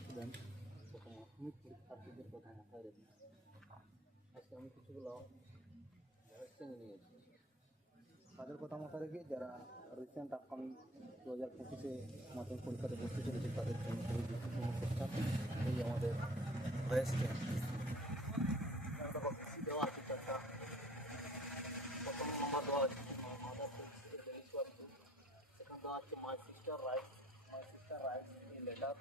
Student মাধ্যমিক পরীক্ষার্থীদের কথা মাথায় রেখে আজকে আমি কিছুগুলো ভয়েস নিয়েছি তাদের কথা মাথায় রেখে যারা রিসেন্ট আপকামিং 2025-এ মাধ্যমিক পরীক্ষাতে বসতে চলেছে তাদের জন্য খুবই গুরুত্বপূর্ণ পরীক্ষা এই আমাদের ভয়েস দেওয়া আছে চারটা। প্রথম নম্বর দেওয়া আছে মাদার সেখানে দেওয়া আছে মাই sister writes a letter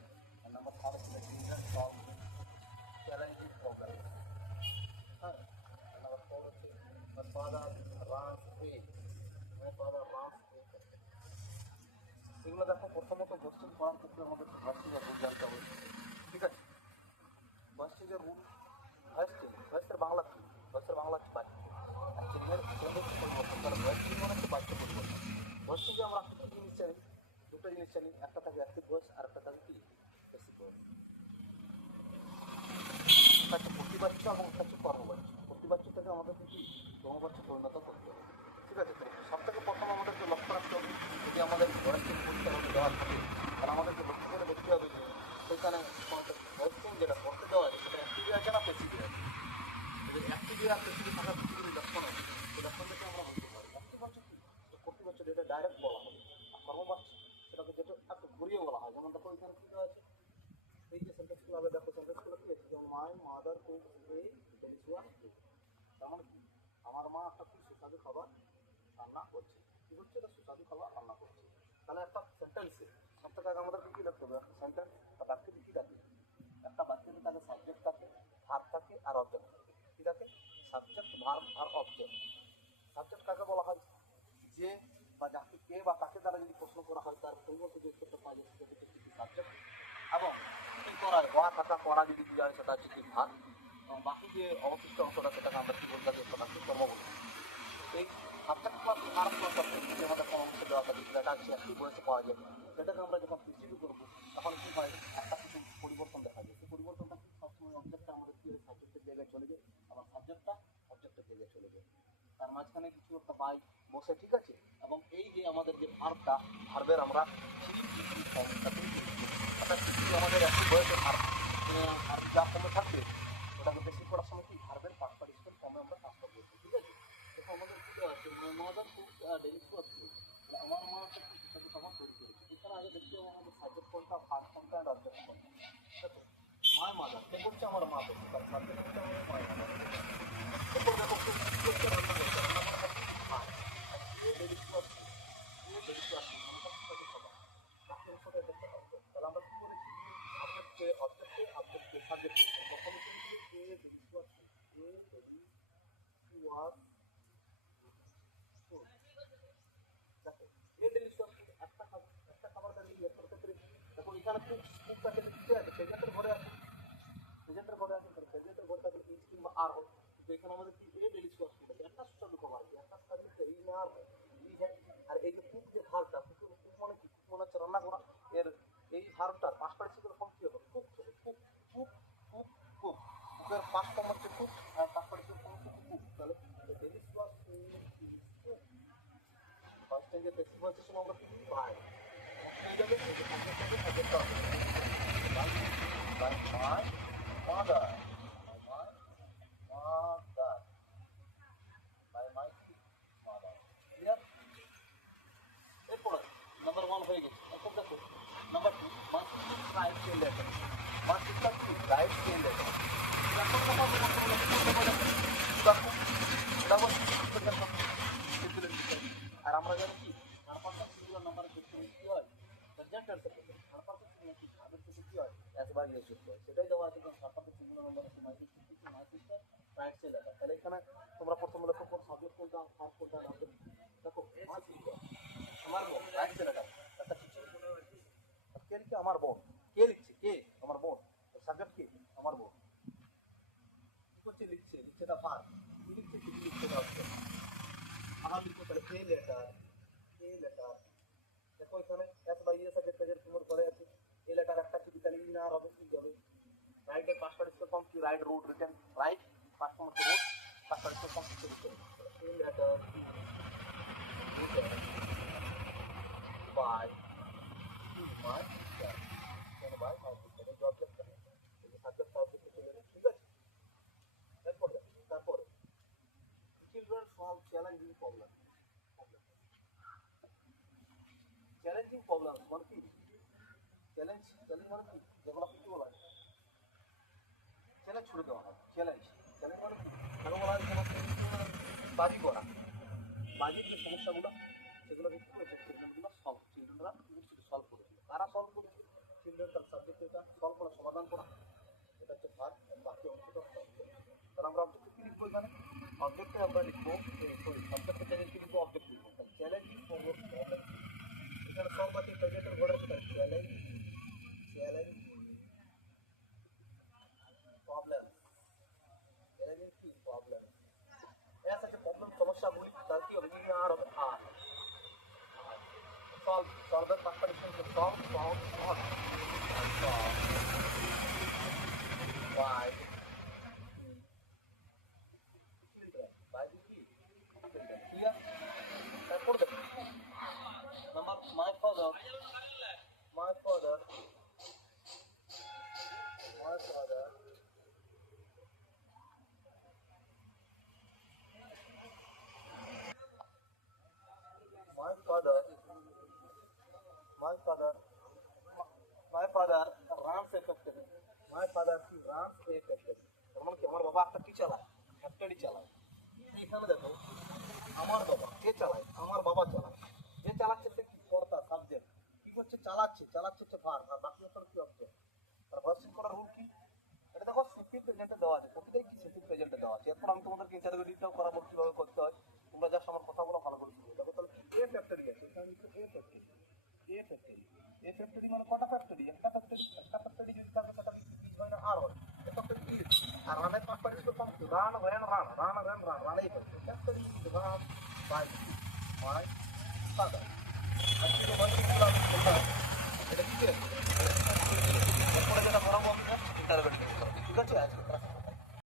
number 3 is solve challenging problem. Number 4 is my father runs away. এগুলো দেখো প্রথমত কোশ্চেন করার ক্ষেত্রে আমাদের ভার্সিটির রুল জানতে হবে, ঠিক আছে? ভার্সিটির রুল ভয়েসের বাংলা কি? ভয়েসের বাংলা হচ্ছে বাচ্চা। আর চিহ্নের পরিবর্তন, কারণ ভয়েস চিহ্ন হচ্ছে বাচ্চা পরিবর্তন। ভয়েসটিকে আমরা দুটো জিনিস জানি, একটা থাকে অ্যাক্টিভ ভয়েস আর একটা থাকে কি প্যাসিভ ভয়েস। একটা হচ্ছে প্রতিবাচ্য এবং একটা হচ্ছে কর্মবাচ্য। প্রতিবাচ্য থেকে আমাদেরকে কি কর্মবাচ্য পরিণত করতে হবে, ঠিক আছে? তো সব থেকে প্রথম আমাদেরকে লক্ষ্য রাখতে হবে, যদি আমাদের ভয়েসকে পরিষ্কার দেওয়া থাকে তাহলে আমাদেরকে লক্ষ্য করে দেখতে হবে যে সেখানে ভয়েস যেটা করতে দেওয়া আছে সেটা অ্যাক্টিভ আছে না প্যাসিভ আছে। যদি অ্যাক্টিভ আর প্যাসিভ থাকার কিছু লক্ষণ আছে, সেই লক্ষণ থেকে আমরা বলতে পারি অ্যাক্টিভ হচ্ছে কি প্রতিবাচ্য, যেটা ডাইরেক্ট বলা হবে, আর কর্মবাচ্য সেটাকে যেটা একটু ঘুরিয়ে বলা হয়। যেমন দেখো এখানে কি দেওয়া আছে, এই যে সেন্টেন্সগুলো হবে, দেখো সেন্টেন্সগুলো কি আছে, যেমন my mother cooks A delicious food. তার মানে কি আমার মা একটা খুব সুস্বাদু খাবার রান্না করছে। কি হচ্ছে, এটা সুস্বাদু খাবার রান্না করছে। তাহলে একটা সেন্টেন্সে সব থেকে আগে আমাদেরকে কী লিখতে হবে? একটা সেন্টেন্স একটা বাক্যে কী থাকে? একটা বাক্যে তাকে সাবজেক্ট থাকে, ভার্ব থাকে আর অবজেক্ট থাকে। ঠিক আছে, সাবজেক্ট ভার্ব আর অবজেক্ট। সাবজেক্ট কাকে বলা হয়? যে বা যাকে কে বা কাকে দ্বারা যদি প্রশ্ন করা হয় তার পরিবর্তে যে উত্তরটা পাওয়া যায় সেটা হচ্ছে কি সাবজেক্ট। এবং কী করায় হওয়া থাকা করা যদি বোঝায় সেটা হচ্ছে কি ভার্ব। এবং বাকি যে অবশিষ্ট অংশটা সেটাকে আমরা কী বলতে পারি? সেটা হচ্ছে কর্ম বলি। এই subject plus verb plus object যে আমাদের পরামর্শ দেওয়া থাকে সেটা হচ্ছে একটি বয়সে পাওয়া যায়। সেটাকে আমরা যখন পৃথিবী করবো তখন কী হয়, একটা কিছু পরিবর্তন দেখা যায়। সেই পরিবর্তনটা কি সবসময় অবজেক্টটা আমাদের কী সাবজেক্টের জায়গায় চলে যায়, আবার সাবজেক্টটা অবজেক্টের জায়গায় চলে যায়। তার মাঝখানে কিছু একটা পাই বসে, ঠিক আছে? এবং এই যে আমাদের যে ভার্বটা, ভার্বের আমরা অর্থাৎ আমাদের একটি বয়সে ভার্ব যা কমে থাকবে ওটাকে বেশি করার সময় কি ভার্বের পাস পার্টিসিপেন্ট ফর্মে আমরা ট্রান্সফার করবো, ঠিক আছে? দেখো আমাদের কী দেওয়া আছে, মাদার কুকস ডেলিশিয়াস ফুড। আমার মা একটা খুব সুস্বাদু খাবার তৈরি করেছে। এখানে আগে দেখতে হবে আমাদের সাবজেক্ট কোনটা, ভার্ব কোনটা আর অবজেক্ট কোনটা। ঠিক আছে, মাই মাদার কে করছে? আমার মা করছে। তার সাবজেক্ট হচ্ছে আমাদের মাই মাদার। এরপর দেখো খুব রান্না করছে, রান্না করা থাকে ভাত। ডেলিশিয়াস ডেলিশিয়াস আমরা সুস্বাদু খাবার বাকি অংশটা দেখতে পাবো। তাহলে আমরা কী করেছি, সাবজেক্টকে অবজেক্টকে সাবজেক্টকে প্রথমে কি লিখেছি, এ ডেলিশিয়াস ফুড। দেখো এ ডেলিশিয়াস ফুড একটা খাবার যদি লেখার ক্ষেত্রে দেখো এখানে কুকটাকে দিতে আছে, প্রেজেন্টের ঘরে আছে, প্রেজেন্টের ঘরে আছে, প্রেজেন্টের ঘরে থাকলে ইজ কিংবা আর হোক। কিন্তু এখানে আমাদের কি এ ডেলিশিয়াস ফুড আছে, একটা সুস্বাদু খাবার আছে, একটা সাবজেক্ট এই না আর এই যে কুক যে ভার্বটা, কুক মানে কি? কুক মনে হচ্ছে রান্না করা। এর এই ভার্বটার পাস্ট পার্টিসিপেল ফর্ম কি হবে? কুক হবে। Cook cook cook cook. কুকের পাস্ট ফর্ম হচ্ছে কুক আর পাস্ট পার্টিসিপেল ফর্ম হচ্ছে কুক। তাহলে ডেলিশিয়াস কুক ফার্স্ট টাইম যে প্যাসিভ ভয়েসের সময় আমরা কি পাই এই যাবে সাবজেক্টটা by my mother, by my mother. Clear? এরপরে নাম্বার 1 হয়ে গেছে। এখন দেখো number 2, my sister writes a letter. My sister কি রাইটস এ লেটার। আর আমরা জানি কি থার্ড পারসন সিঙ্গুলার নাম্বারের ক্ষেত্রে কি হয়, প্রেজেন্টের ক্ষেত্রে থার্ড পারসন সিঙ্গুলার কি ভাবের ক্ষেত্রে কি হয়, একবার ইউজ করতে হয়। সেটাই দেওয়া আছে থার্ড পারসন সিঙ্গুলার নাম্বারের মাই সিস্টার রাইটস এ লেটার। তাহলে এখানে তোমরা প্রথমে লক্ষ্য করো সাবজেক্ট কোনটা, ভার্ব কোনটা, অবজেক্ট। দেখো মাই সিস্টার আমার বোন রাইটস এ লেটার, একটা কিছু কে লিখছে? আমার বোন। কে লিখছে? কে? আমার বোন। সাবজেক্ট কি? আমার বোন। কি করছে? লিখছে। লিখছে দা ভার্ব। কি লিখছে? কি লিখছে দা অবজেক্ট। আমার লিখতে তাহলে এ লেটার, এ লেটার। দেখো এখানে এস বাই এস আছে, প্রেজেন্ট ফর্মের পরে আছে। এ লেটার একটা কি তাহলে ই না আর হবে কি যাবে? রাইট এর পাস্ট পার্টিসিপেল ফর্ম কি? Write wrote written. Write past form হচ্ছে রোড, পাস্ট পার্টিসিপেল ফর্ম হচ্ছে written. A letter written by my sister, by my sister. Challenging problem মানে কি চ্যালেঞ্জ মানে কি যেগুলো কি বলা হয় চ্যালেঞ্জ ছুড়ে দেওয়া হয় চ্যালেঞ্জ মানে কি আরো বলা হয় যেমন বাজি করা বাজির যে সমস্যাগুলো সেগুলো কিন্তু চিলড্রেনগুলো চিলড্রেনরা সলভ করেছিল তারা সলভ করেছে চিলড্রেন তার সাবজেক্ট এটা সলভ করা সমাধান করা এটা হচ্ছে ভাগ বাকি অংশটা তাহলে আমরা অবজেক্টে কি লিখবো এখানে অবজেক্টে আমরা লিখবো সরি সাবজেক্টে চ্যালেঞ্জ কি লিখবো অবজেক্ট লিখবো চ্যালেঞ্জিং প্রবলেম এখানে সব বাকি প্রেজেন্টের ঘরে আছে চ্যালেঞ্জ প্রবলেম চ্যালেঞ্জিং কি প্রবলেম এর সাথে প্রবলেম সমস্যাগুলি তার কি হবে আর হবে আর solve পাশাপাশি solve by children by the key clear তারপর দেখো number my father my father my father my father my father my father runs effectively my father কি runs effectively মানে কি আমার বাবা একটা কি চালায় ফ্যাক্টরি চালায় এখানে দেখো আমার বাবা কে চালায় আমার বাবা চালায় যে চালাচ্ছে সে কি কর্তা সাবজেক্ট কি করছে চালাচ্ছে হচ্ছে ভার্ব আর বাকি অংশ কি অবজেক্ট আর ভার্সিং করার রুল কি এটা দেখো সিম্পল প্রেজেন্টে দেওয়া আছে প্রত্যেকটাই কি সিম্পল প্রেজেন্টে দেওয়া আছে এরপর আমি তোমাদেরকে ইন্টারভিউ ডিটেইল করাবো কিভাবে করতে হয় তোমরা যা আমার কথাগুলো ভালো করে শুনো দেখো তাহলে এ ফ্যাক্টরি আছে এখানে এ ফ্যাক্টরি মানে কটা ফ্যাক্টরি একটা ফ্যাক্টরি যদি থাকে সেটা কি হয় না আর হয় এটা ফ্যাক্টরি আর রানের পাশাপাশি ছিল কম রান রানাই ফ্যাক্টরি রান বাই ফাদার আজকে তো এটা কি আছে